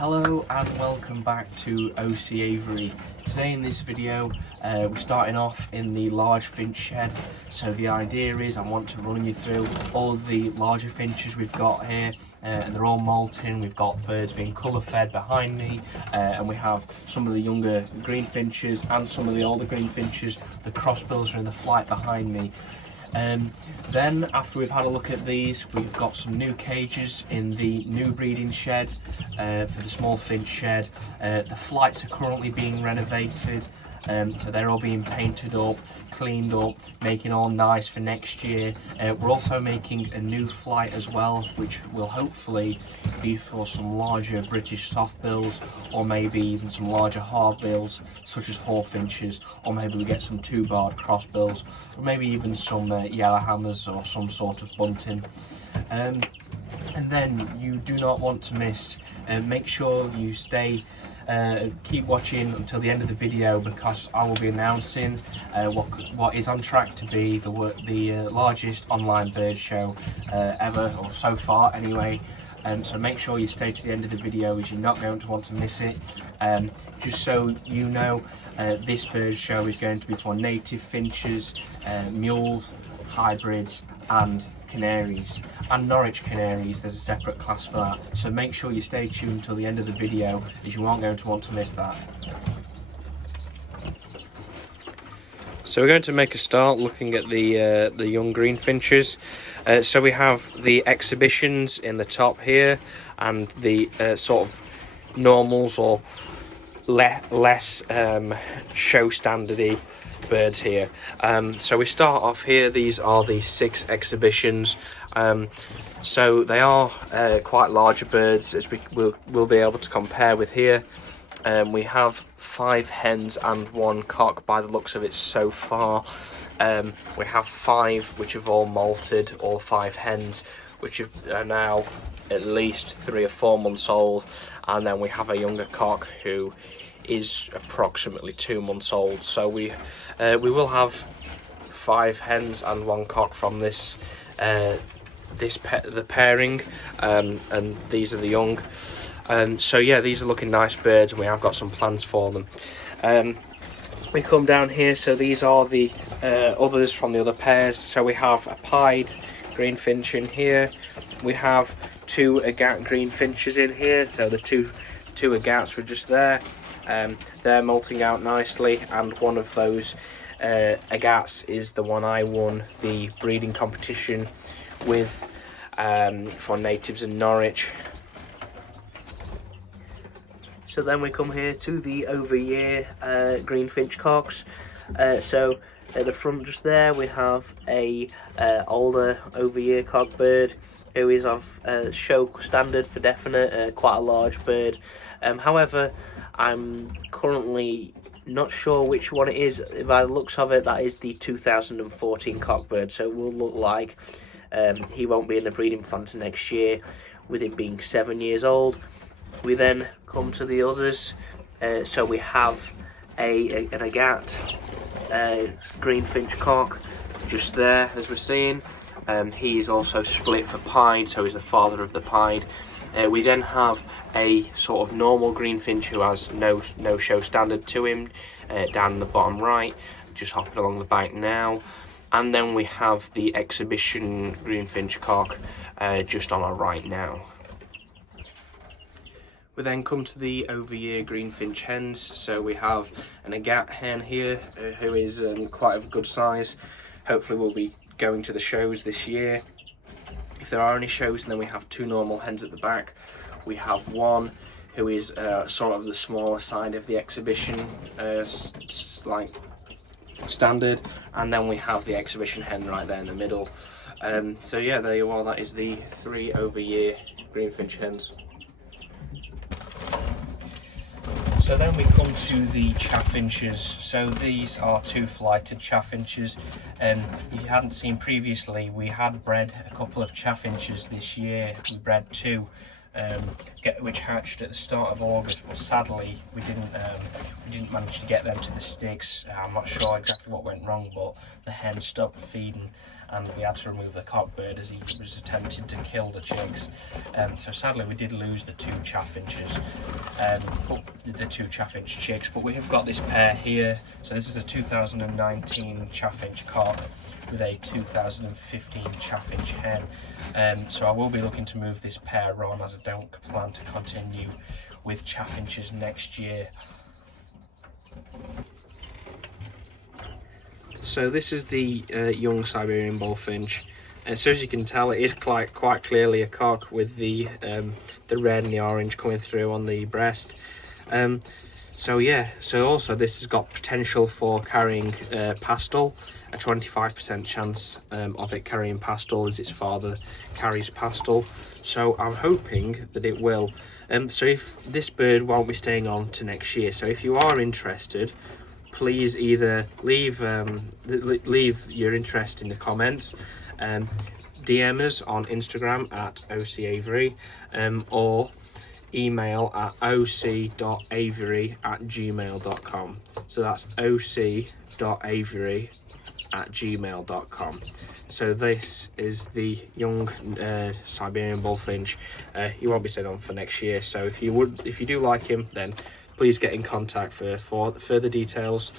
Hello and welcome back to OC Aviary. Today in this video we're starting off in the large finch shed. So the idea is I want to run you through all of the larger finches we've got here, and they're all molting. We've got birds being colour fed behind me, and we have some of the younger greenfinches and some of the older greenfinches. The crossbills are in the flight behind me. Then after we've had a look at these, we've got some new cages in the new breeding shed for the small finch shed. The flights are currently being renovated, so they're all being painted up, cleaned up, making all nice for next year. We're also making a new flight as well, which will hopefully be for some larger British softbills, or maybe even some larger hardbills such as hawfinches, or maybe we get some two-barred crossbills, or maybe even some yellowhammers or some sort of bunting. And then you do not want to miss, make sure you keep watching until the end of the video, because I will be announcing what is on track to be the largest online bird show ever, or so far anyway. So make sure you stay to the end of the video, as you're not going to want to miss it. Just so you know, this bird show is going to be for native finches, mules, hybrids and canaries, and Norwich canaries. There's a separate class for that, so make sure you stay tuned until the end of the video, as you aren't going to want to miss that. So we're going to make a start looking at the young greenfinches. So we have the exhibitions in the top here, and the sort of normals or less show standardy birds here. So we start off here. These are the 6 exhibitions. So they are quite larger birds, as we'll be able to compare with here. We have 5 hens and 1 cock by the looks of it so far. We have 5 which have all molted, or 5 hens which are now at least 3 or 4 months old, and then we have a younger cock who is approximately 2 months old. So we will have 5 hens and 1 cock from the pairing, and these are the young. So yeah, these are looking nice birds, and we have got some plans for them. We come down here, so these are the others from the other pairs. So we have a pied greenfinch in here. We have 2 agate greenfinches in here. So the two agates were just there. They're molting out nicely, and one of those agates is the one I won the breeding competition with for natives in Norwich. So then we come here to the over-year greenfinch cocks. So at the front just there we have a older over-year cock bird, who is of show standard for definite, quite a large bird. However, I'm currently not sure which one it is. By the looks of it, that is the 2014 cockbird, so it will look like he won't be in the breeding plans next year, with him being 7 years old. We then come to the others. So we have an agate greenfinch cock just there, as we're seeing. He is also split for pied, so he's the father of the pied. We then have a sort of normal greenfinch who has no show standard to him, down in the bottom right, just hopping along the back now. And then we have the exhibition greenfinch cock just on our right now. We then come to the over-year greenfinch hens. So we have an agate hen here, who is quite of a good size. Hopefully we'll be going to the shows this year, if there are any shows. And then we have 2 normal hens at the back. We have one who is sort of the smaller side of the exhibition, like standard, and then we have the exhibition hen right there in the middle. So yeah, there you are. That is the 3 over-year greenfinch hens. So then we come to the chaffinches. So these are 2 flighted chaffinches. You hadn't seen previously, we had bred a couple of chaffinches this year. We bred 2 which hatched at the start of August, but sadly we didn't manage to get them to the sticks. I'm not sure exactly what went wrong, but the hen stopped feeding and we had to remove the cockbird as he was attempting to kill the chicks. So sadly we did lose the two chaffinches, the two chaffinch chicks, but we have got this pair here. So this is a 2019 chaffinch cock with a 2015 chaffinch hen. So I will be looking to move this pair on, as I don't plan to continue with chaffinches next year. So this is the young Siberian bullfinch, and so as you can tell, it is quite clearly a cock with the red and the orange coming through on the breast. So yeah, so also this has got potential for carrying pastel, a 25% chance of it carrying pastel as its father carries pastel. So I'm hoping that it will. So if this bird won't be staying on to next year, so if you are interested, please either leave your interest in the comments, DM us on Instagram at ocavery, or email at oc.avery@gmail.com. So that's oc.avery@gmail.com. So this is the young Siberian bullfinch. He won't be sent on for next year, so if you do like him, then please get in contact for further details.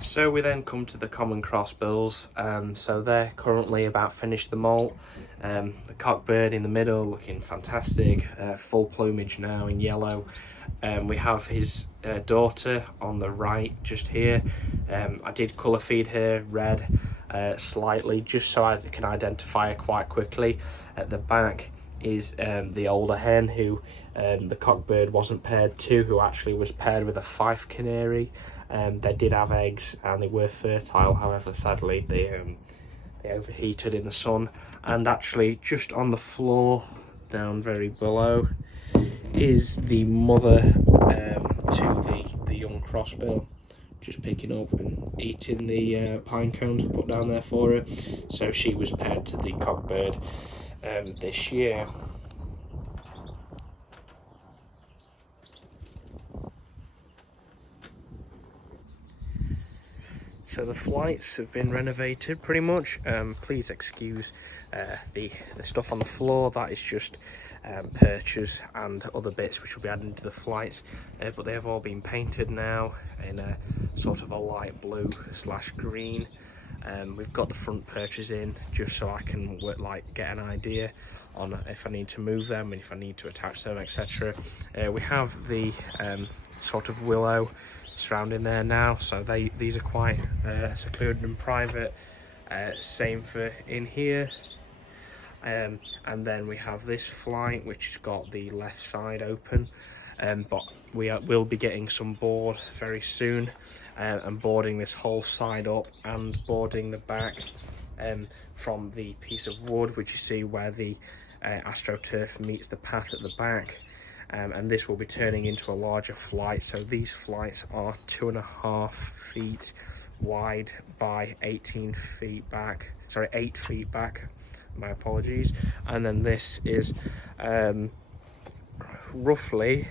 So we then come to the common crossbills. So they're currently about finished the molt. The cockbird in the middle looking fantastic, full plumage now in yellow. We have his daughter on the right just here. I did colour feed her red slightly just so I can identify her quite quickly. At the back is the older hen who the cockbird wasn't paired to, who actually was paired with a Fife canary. They did have eggs and they were fertile, however sadly they overheated in the sun. And actually just on the floor down very below is the mother to the young crossbill, just picking up and eating the pine cones put down there for her. So she was paired to the cockbird this year. So the flights have been renovated pretty much. Please excuse the stuff on the floor. That is just perches and other bits which will be added into the flights, but they have all been painted now in a sort of a light blue / green. We've got the front perches in just so I can get an idea on if I need to move them and if I need to attach them, etc. We have the sort of willow surrounding there now, so these are quite secluded and private. Same for in here. And then we have this flight which has got the left side open, but will be getting some board very soon, and boarding this whole side up and boarding the back from the piece of wood which you see where the astroturf meets the path at the back. And this will be turning into a larger flight. So these flights are 2.5 feet wide by 18 feet back, sorry, 8 feet back, my apologies. And then this is roughly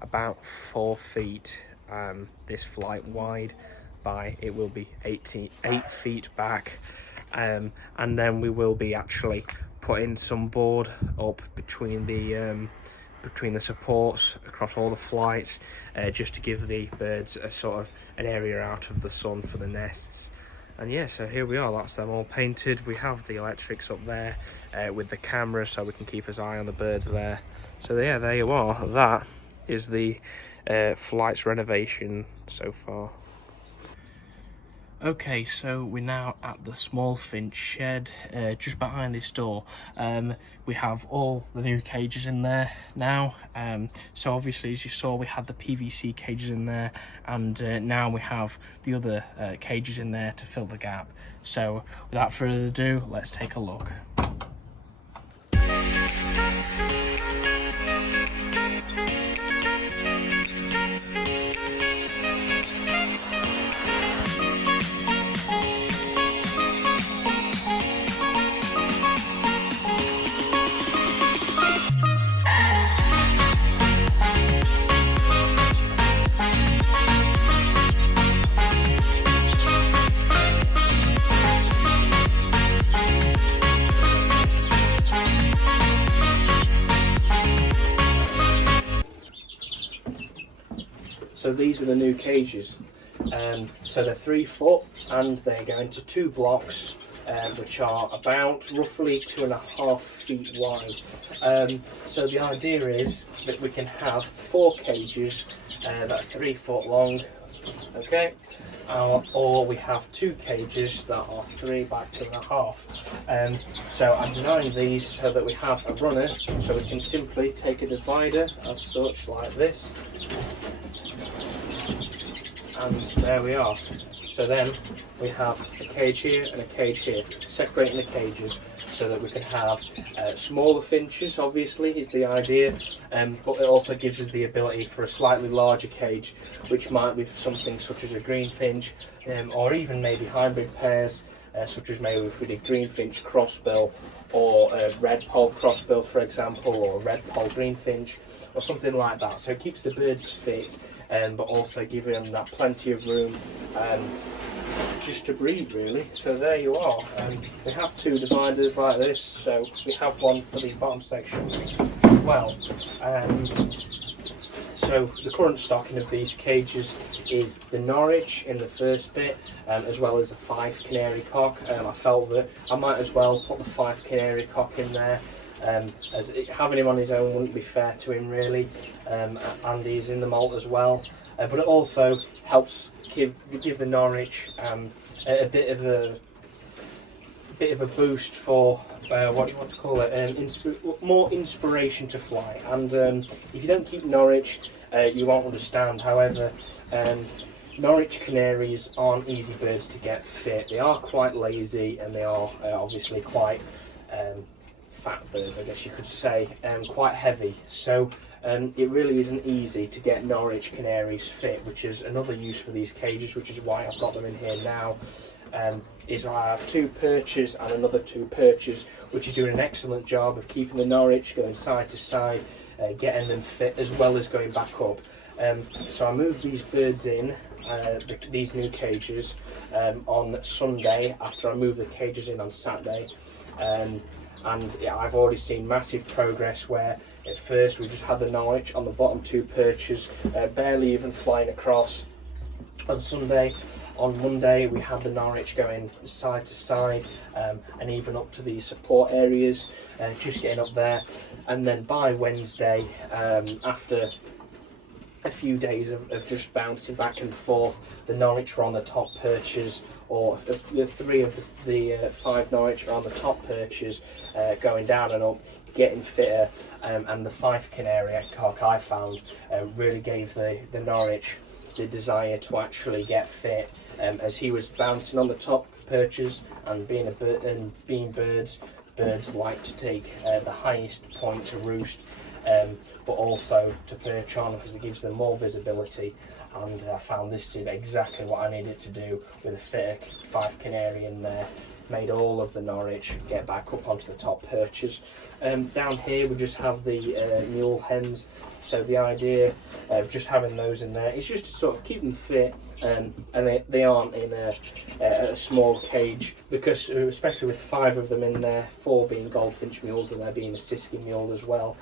about 4 feet, this flight wide by, it will be 8 feet back. And then we will be actually putting some board up between the supports across all the flights, just to give the birds a sort of an area out of the sun for the nests. And yeah, so here we are, that's them all painted. We have the electrics up there with the camera so we can keep his eye on the birds there. So yeah, there you are, that is the flights renovation so far. Okay, so we're now at the small finch shed, just behind this door. We have all the new cages in there now. So obviously, as you saw, we had the PVC cages in there, and now we have the other cages in there to fill the gap. So without further ado, let's take a look. So these are the new cages. So they're 3 foot and they go into 2 blocks, which are about roughly 2.5 feet wide. So the idea is that we can have 4 cages that are 3 foot long, okay, or we have 2 cages that are 3 by 2.5. So I designed these so that we have a runner, so we can simply take a divider as such, like this, and there we are. So then we have a cage here and a cage here, separating the cages so that we can have smaller finches, obviously, is the idea, but it also gives us the ability for a slightly larger cage, which might be something such as a greenfinch, or even maybe hybrid pairs, such as maybe if we did greenfinch crossbill, or redpole crossbill, for example, or redpole greenfinch, or something like that. So it keeps the birds fit, but also giving them that plenty of room just to breed, really. So there you are. We have 2 dividers like this, so we have one for the bottom section as well. So the current stocking of these cages is the Norwich in the first bit, as well as a 5 canary cock. I felt that I might as well put the 5 canary cock in there, as having him on his own wouldn't be fair to him, really. And he's in the molt as well, but it also helps give the Norwich a bit of a boost for what do you want to call it? More inspiration to fly. And if you don't keep Norwich, you won't understand. However, Norwich canaries aren't easy birds to get fit. They are quite lazy, and they are obviously quite fat birds, I guess you could say, quite heavy. So it really isn't easy to get Norwich canaries fit, which is another use for these cages, which is why I've got them in here now. Is I have 2 perches and another 2 perches, which is doing an excellent job of keeping the Norwich going side to side, getting them fit as well as going back up. So I moved these birds in, these new cages, on Sunday after I moved the cages in on Saturday. And yeah, I've already seen massive progress where at first we just had the Norwich on the bottom 2 perches, barely even flying across. On Sunday, on Monday we had the Norwich going side to side, and even up to the support areas, just getting up there. And then by Wednesday, after a few days of just bouncing back and forth, the Norwich were on the top perches, or the 3 of the 5 Norwich are on the top perches, going down and up, getting fitter, and the 5 canary cock I found really gave the Norwich the desire to actually get fit, as he was bouncing on the top perches, and being a bird, and being birds like to take the highest point to roost, but also to perch on, because it gives them more visibility. And I found this did exactly what I needed to do, with a fitter 5 canary in there. Made all of the Norwich get back up onto the top perches. Down here we just have the mule hens, so the idea of just having those in there is just to sort of keep them fit, and they aren't in a small cage, because especially with 5 of them in there, 4 being goldfinch mules and there being a Siskin mule as well,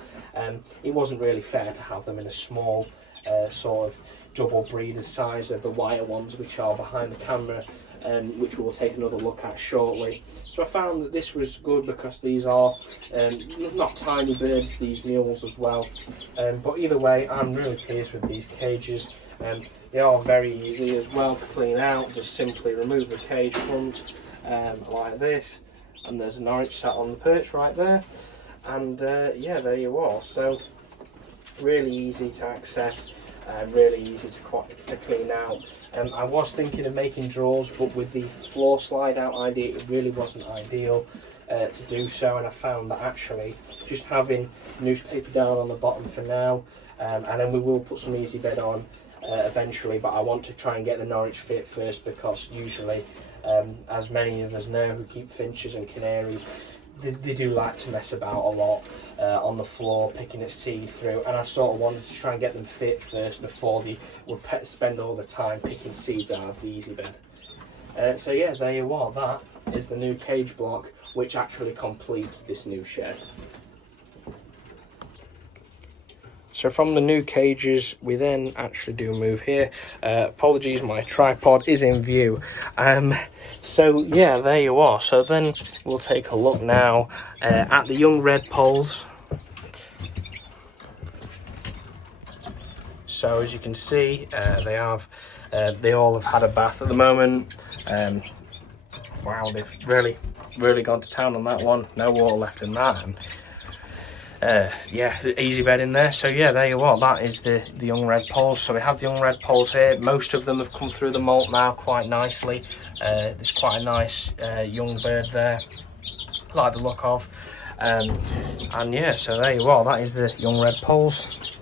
it wasn't really fair to have them in a small sort of double breeder size of the wire ones, which are behind the camera, which we'll take another look at shortly. So I found that this was good, because these are not tiny birds, these mules as well, but either way I'm really pleased with these cages. They are very easy as well to clean out. Just simply remove the cage front, like this, and there's a Norwich sat on the perch right there, and yeah, there you are. So really easy to access, really easy to clean out. I was thinking of making drawers, but with the floor slide out idea, it really wasn't ideal to do so, and I found that actually just having newspaper down on the bottom for now, and then we will put some easy bed on eventually, but I want to try and get the Norwich fit first, because usually, as many of us know who keep finches and canaries, they do like to mess about a lot on the floor, picking at seed through, and I sort of wanted to try and get them fit first before they would spend all the time picking seeds out of the easy bed. So yeah, there you are. That is the new cage block, which actually completes this new shed. So from the new cages, we then actually do move here. Apologies, my tripod is in view. So yeah, there you are. So then we'll take a look now at the young redpoles. So as you can see, they all have had a bath at the moment. Wow, they've really gone to town on that one. No water left in that. And yeah, easy bed in there. So yeah, there you are. That is the young redpoles. So we have the young redpoles here. Most of them have come through the molt now quite nicely. There's quite a nice young bird there. Like the look of. And yeah, so there you are. That is the young redpoles.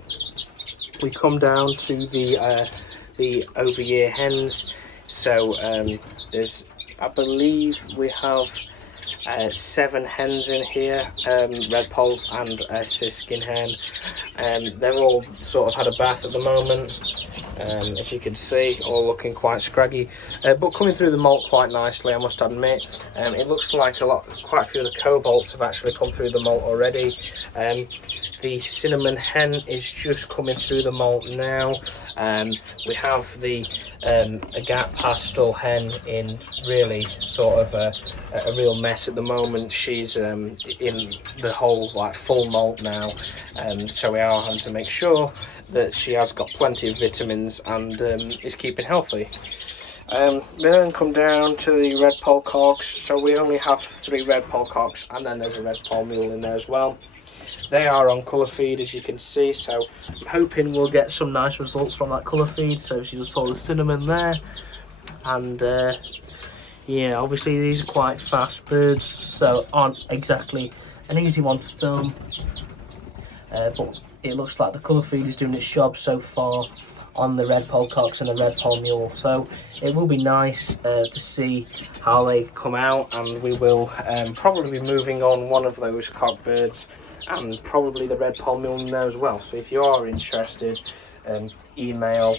We come down to the over-year hens. So there's, I believe we have 7 hens in here, redpoles and a Siskin hen. They've all sort of had a bath at the moment, as you can see, all looking quite scraggy, but coming through the molt quite nicely, I must admit. It looks like quite a few of the cobalts have actually come through the molt already. The cinnamon hen is just coming through the molt now. We have the agate pastel hen in really sort of a real mess at the moment. She's in the whole full molt now, so we are having to make sure that she has got plenty of vitamins and is keeping healthy. We then come down to the redpole cocks. So we only have 3 redpole cocks, and then there's a redpole mule in there as well. They are on colour feed, as you can see, so I'm hoping we'll get some nice results from that colour feed. So she just saw the cinnamon there, and yeah, obviously these are quite fast birds, so aren't exactly an easy one to film, but it looks like the colour feed is doing its job so far on the redpole cocks and the redpole mule. So it will be nice to see how they come out, and we will probably be moving on one of those cock birds and probably the redpole mule in there as well. So if you are interested, email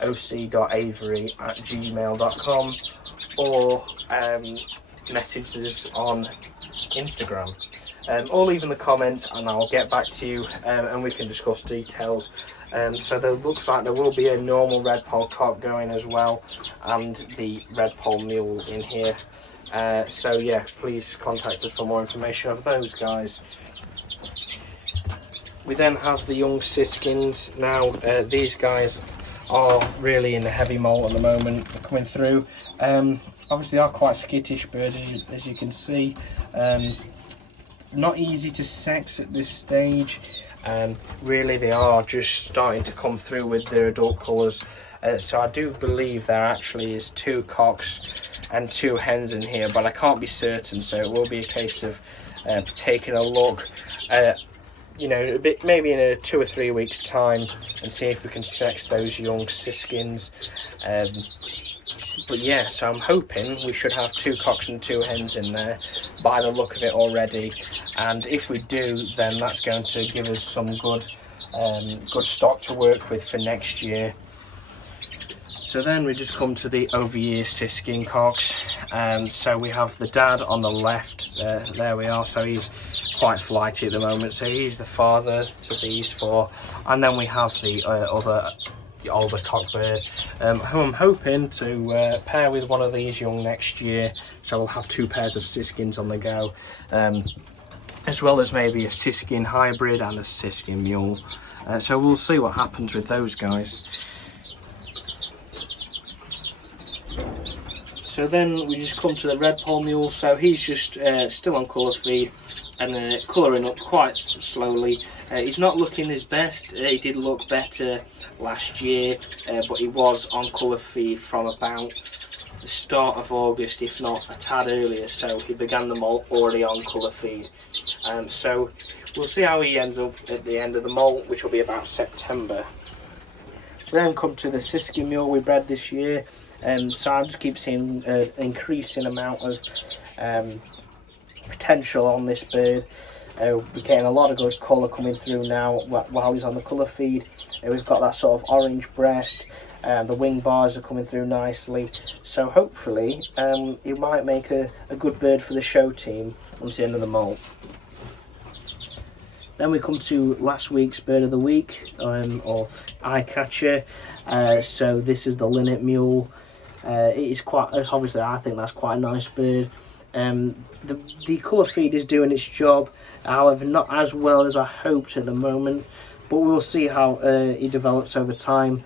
oc.avery@gmail.com or message us on Instagram, or leave in the comments and I'll get back to you, and we can discuss details. So there looks like there will be a normal redpole cock going as well, and the redpole mule in here. So yeah, please contact us for more information of those guys. We then have the young Siskins. Now these guys are really in the heavy molt at the moment. They're coming through. Obviously they are quite skittish birds, as you can see. Not easy to sex at this stage. Really they are just starting to come through with their adult colours. So I do believe there actually is 2 cocks and 2 hens in here, but I can't be certain, so it will be a case of taking a look you know, maybe in a 2 or 3 weeks time, and see if we can sex those young Siskins. But yeah, so I'm hoping we should have 2 cocks and 2 hens in there by the look of it already, and if we do, then that's going to give us some good stock to work with for next year. So then we just come to the over-year Siskin cocks. So we have the dad on the left, there we are, so he's quite flighty at the moment, so he's the father to these 4. And then we have the older cockbird, who I'm hoping to pair with one of these young next year, so we'll have 2 pairs of Siskins on the go, as well as maybe a Siskin hybrid and a Siskin mule. So we'll see what happens with those guys. So then we just come to the redpole mule. So he's just still on colour feed and colouring up quite slowly. He's not looking his best. He did look better last year, but he was on colour feed from about the start of August, if not a tad earlier. So he began the molt already on colour feed. So we'll see how he ends up at the end of the molt, which will be about September. We then come to the Siskin mule we bred this year. So I just keep seeing an increasing amount of potential on this bird. We're getting a lot of good colour coming through now while he's on the colour feed. We've got that sort of orange breast, the wing bars are coming through nicely. So hopefully he might make a good bird for the show team until the end of the molt. Then we come to last week's bird of the week, or eye catcher. So this is the linnet mule. It is obviously, I think that's quite a nice bird. The colour feed is doing its job, however not as well as I hoped at the moment, but we'll see how he develops over time,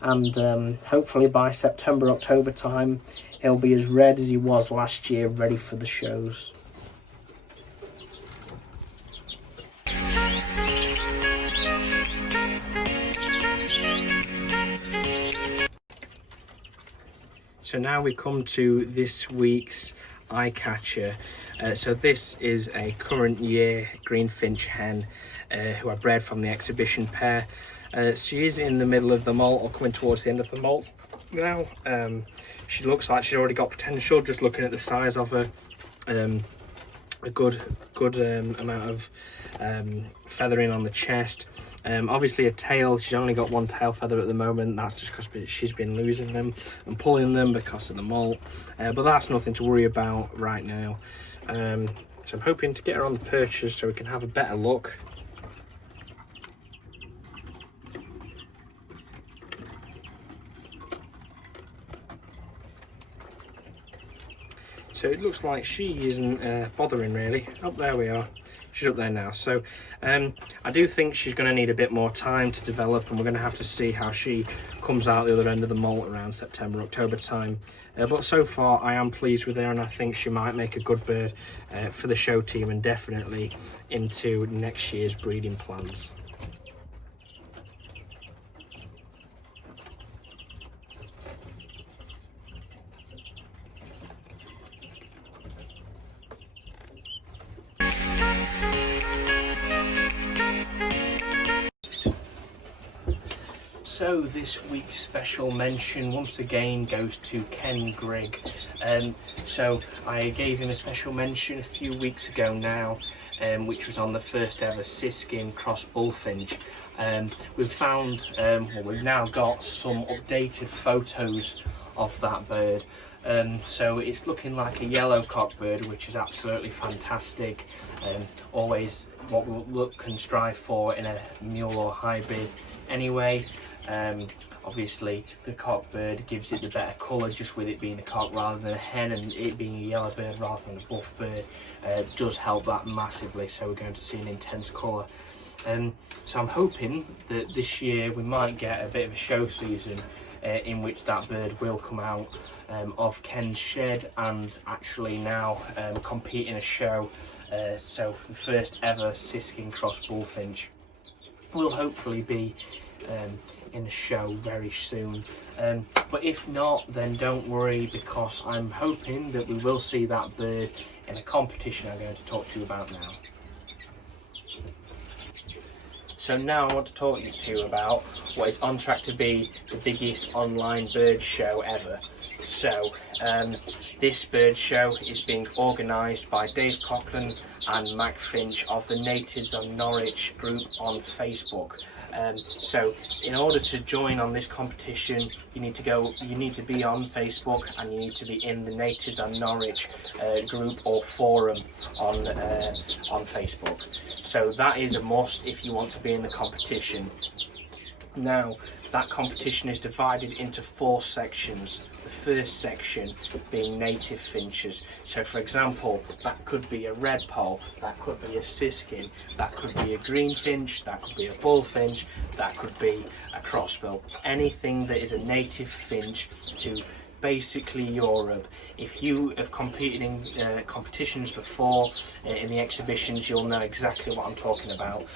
and hopefully by September, October time he'll be as red as he was last year, ready for the shows. So now we come to this week's eye catcher. So this is a current year Greenfinch hen who I bred from the exhibition pair. She is in the middle of the molt, or coming towards the end of the molt now. She looks like she's already got potential, just looking at the size of her. A good amount of feathering on the chest. Obviously a tail, she's only got one tail feather at the moment. That's just because she's been losing them and pulling them because of the molt, but that's nothing to worry about right now. So I'm hoping to get her on the perches so we can have a better look. So it looks like she isn't bothering really. Oh, there we are. She's up there now. So I do think she's going to need a bit more time to develop, and we're going to have to see how she comes out the other end of the molt around September, October time. But so far I am pleased with her, and I think she might make a good bird for the show team, and definitely into next year's breeding plans. So this week's special mention once again goes to Ken Grigg. So I gave him a special mention a few weeks ago now, which was on the first ever Siskin cross bullfinch. We've found, we've now got some updated photos of that bird. So it's looking like a yellow cock bird, which is absolutely fantastic. Always what we'll look and strive for in a mule or hybrid anyway. Obviously the cock bird gives it the better colour, just with it being a cock rather than a hen, and it being a yellow bird rather than a buff bird does help that massively, so we're going to see an intense colour. So I'm hoping that this year we might get a bit of a show season in which that bird will come out of Ken's shed and actually now compete in a show. So the first ever Siskin cross bullfinch will hopefully be in a show very soon, but if not, then don't worry, because I'm hoping that we will see that bird in a competition I'm going to talk to you about now. So now I want to talk to you about what is on track to be the biggest online bird show ever. So this bird show is being organised by Dave Coughlin and Mac Finch of the Natives of Norwich group on Facebook. So in order to join on this competition, you need to be on Facebook, and you need to be in the Natives of Norwich group or forum on Facebook. So that is a must if you want to be in the competition. Now, that competition is divided into 4 sections. The first section being native finches. So for example, that could be a redpole, that could be a siskin, that could be a greenfinch, that could be a bullfinch, that could be a crossbill. Anything that is a native finch to basically Europe. If you have competed in competitions before in the exhibitions, you'll know exactly what I'm talking about.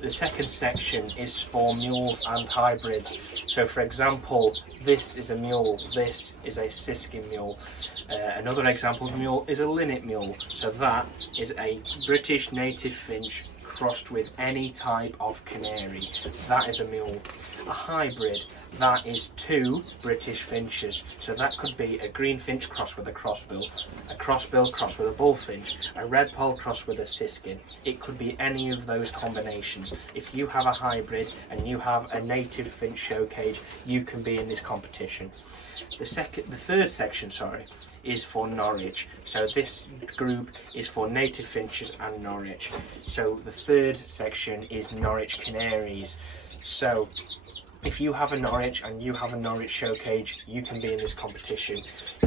The second section is for mules and hybrids. So for example, this is a mule, this is a Siskin mule. Another example of a mule is a linnet mule. So that is a British native finch crossed with any type of canary. That is a mule. A hybrid, that is 2 British finches. So that could be a greenfinch crossed with a crossbill crossed with a bullfinch, a redpole crossed with a siskin. It could be any of those combinations. If you have a hybrid and you have a native finch show cage, you can be in this competition. The third section, is for Norwich. So this group is for native finches and Norwich. So the third section is Norwich Canaries. So if you have a Norwich and you have a Norwich show cage, you can be in this competition.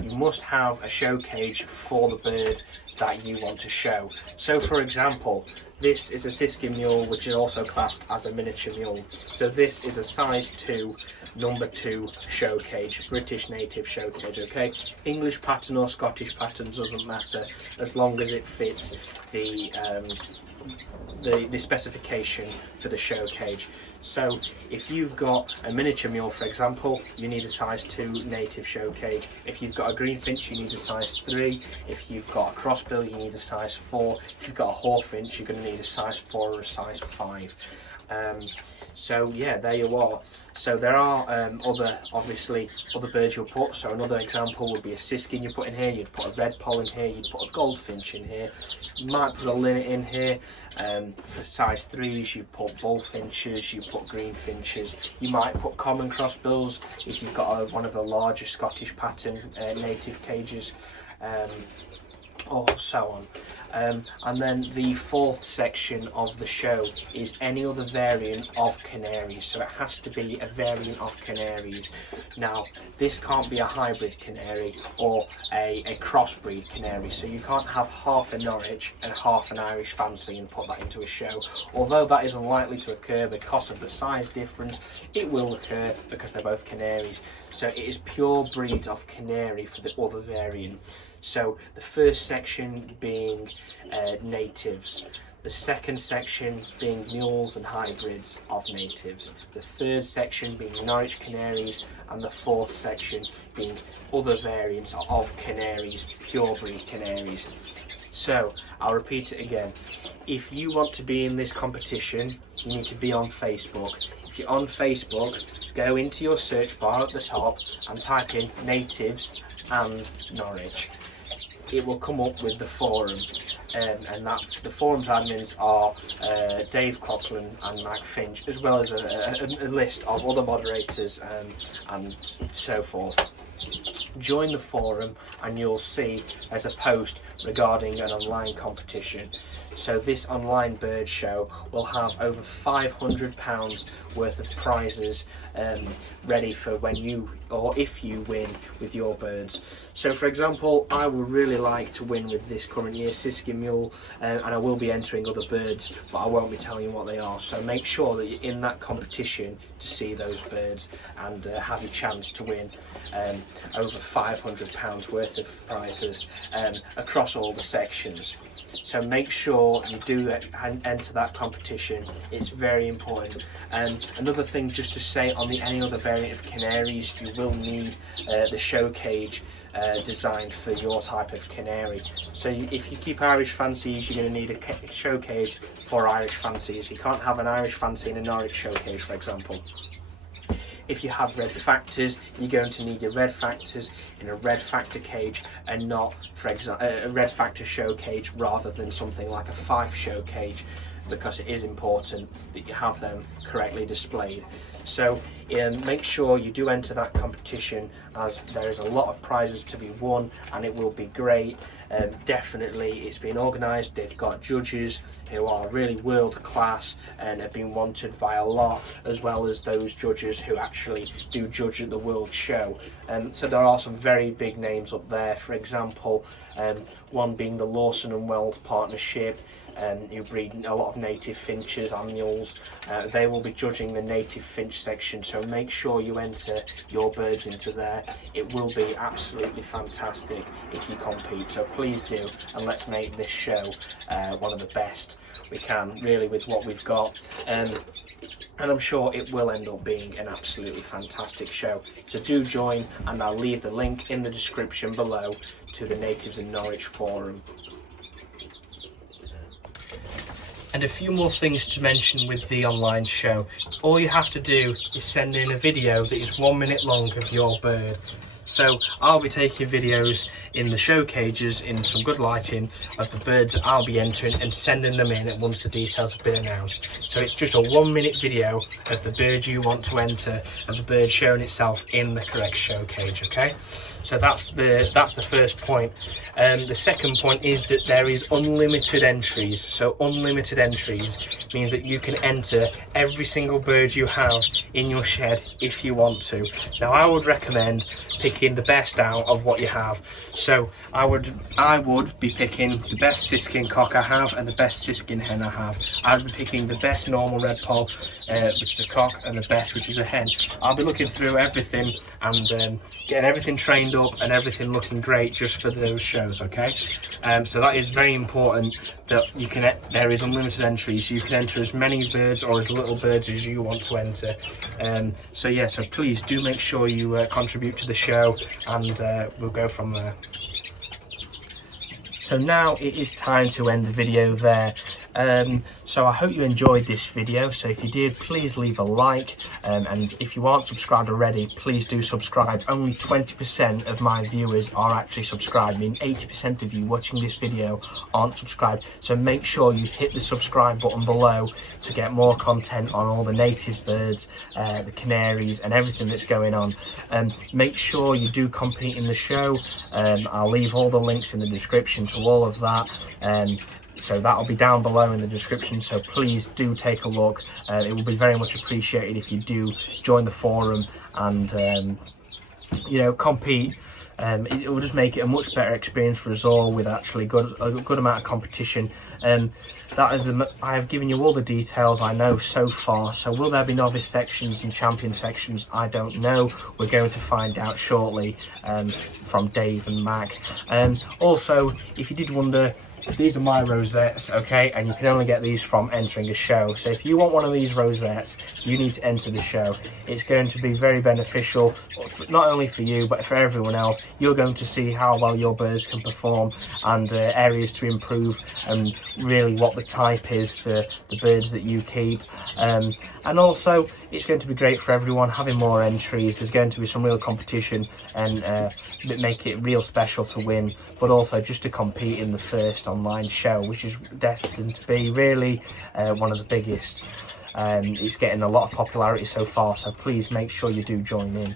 You must have a show cage for the bird that you want to show. So for example, this is a Siskin mule, which is also classed as a miniature mule. So this is a size 2, number 2 show cage, British native show cage, okay? English pattern or Scottish pattern doesn't matter, as long as it fits the specification for the show cage. So if you've got a miniature mule, for example, you need a size 2 native show cage. If you've got a Greenfinch, you need a size 3. If you've got a crossbill, you need a size 4. If you've got a Chaffinch, you're going to need a size 4 or a size 5. So yeah, there you are. So there are other birds you'll put. So another example would be a Siskin you put in here. You'd put a Redpole in here. You'd put a goldfinch in here. You might put a linnet in here. For size 3s, you put bullfinches. You put greenfinches. You might put common crossbills if you've got one of the larger Scottish pattern native cages. Or so on. And then the fourth section of the show is any other variant of canaries. So it has to be a variant of canaries. Now, this can't be a hybrid canary or a crossbreed canary. So you can't have half a Norwich and half an Irish fancy and put that into a show. Although that is unlikely to occur because of the size difference, it will occur because they're both canaries. So it is pure breeds of canary for the other variant. So the first section being natives, the second section being mules and hybrids of natives, the third section being Norwich canaries, and the fourth section being other variants of canaries, pure breed canaries. So I'll repeat it again. If you want to be in this competition, you need to be on Facebook. If you're on Facebook, go into your search bar at the top and type in natives and Norwich. It will come up with the forum, and that the forum's admins are Dave Coughlin and Mac Finch, as well as a list of other moderators and so forth. Join the forum and you'll see there's a post regarding an online competition. So this online bird show will have over £500 worth of prizes ready for when you, or if you win with your birds. So for example, I would really like to win with this current year Siskin mule, and I will be entering other birds, but I won't be telling you what they are. So make sure that you're in that competition to see those birds and have your chance to win over £500 worth of prizes across all the sections. So make sure you do enter that competition. It's very important. Another thing just to say on the any other variant of canaries, you will need the show cage designed for your type of canary. So if you keep Irish fancies, you're going to need a show cage for Irish fancies. You can't have an Irish fancy in a Norwich show cage, for example. If you have red factors, you're going to need your red factors in a red factor cage and not, for example, a red factor show cage rather than something like a Fife show cage, because it is important that you have them correctly displayed. So make sure you do enter that competition, as there is a lot of prizes to be won and it will be great. Definitely it's been organised, they've got judges who are really world class and have been wanted by a lot, as well as those judges who actually do judge at the World Show. So there are some very big names up there, for example, one being the Lawson and Wells Partnership, who breed a lot of native finches and mules. They will be judging the native finch section, so make sure you enter your birds into there. It will be absolutely fantastic if you compete, so please do, and let's make this show one of the best we can, really, with what we've got. And I'm sure it will end up being an absolutely fantastic show. So do join, and I'll leave the link in the description below to the Natives in Norwich forum. And a few more things to mention with the online show. All you have to do is send in a video that is 1 minute long of your bird. So I'll be taking videos in the show cages in some good lighting of the birds that I'll be entering and sending them in once the details have been announced. So it's just a 1 minute video of the bird you want to enter, of the bird showing itself in the correct show cage, okay? So that's the first point. The second point is that there is unlimited entries. So unlimited entries means that you can enter every single bird you have in your shed if you want to. Now I would recommend picking the best out of what you have. So I would be picking the best Siskin cock I have and the best Siskin hen I have. I'd be picking the best normal Redpole, which is a cock, and the best, which is a hen. I'll be looking through everything and getting everything trained up and everything looking great just for those shows, okay? So that is very important, that there is unlimited entries. You can enter as many birds or as little birds as you want to enter. So yeah, so please do make sure you contribute to the show, and we'll go from there. So now it is time to end the video there. So I hope you enjoyed this video. So if you did, please leave a like, and if you aren't subscribed already, please do subscribe. Only 20% of my viewers are actually subscribed, meaning 80% of you watching this video aren't subscribed. So make sure you hit the subscribe button below to get more content on all the native birds, the canaries and everything that's going on. Make sure you do compete in the show. I'll leave all the links in the description to all of that. So that'll be down below in the description, so please do take a look. It will be very much appreciated if you do join the forum and you know, compete. It will just make it a much better experience for us all, with actually a good amount of competition. I have given you all the details I know so far. So will there be novice sections and champion sections? I don't know. We're going to find out shortly from Dave and Mag. Also, if you did wonder, these are my rosettes, okay, and you can only get these from entering a show. So if you want one of these rosettes, you need to enter the show. It's going to be very beneficial, not only for you but for everyone else. You're going to see how well your birds can perform, and areas to improve, and really what the type is for the birds that you keep. And also it's going to be great for everyone, having more entries. There's going to be some real competition, and make it real special to win, but also just to compete in the first online show, which is destined to be really one of the biggest. It's getting a lot of popularity so far, so please make sure you do join in.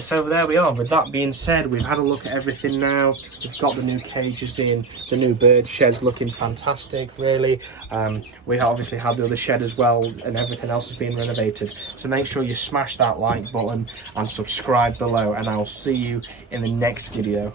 So there we are. With that being said, we've had a look at everything now. We've got the new cages in, the new bird sheds looking fantastic, really. We obviously have the other shed as well, and everything else is being renovated. So make sure you smash that like button and subscribe below, and I'll see you in the next video.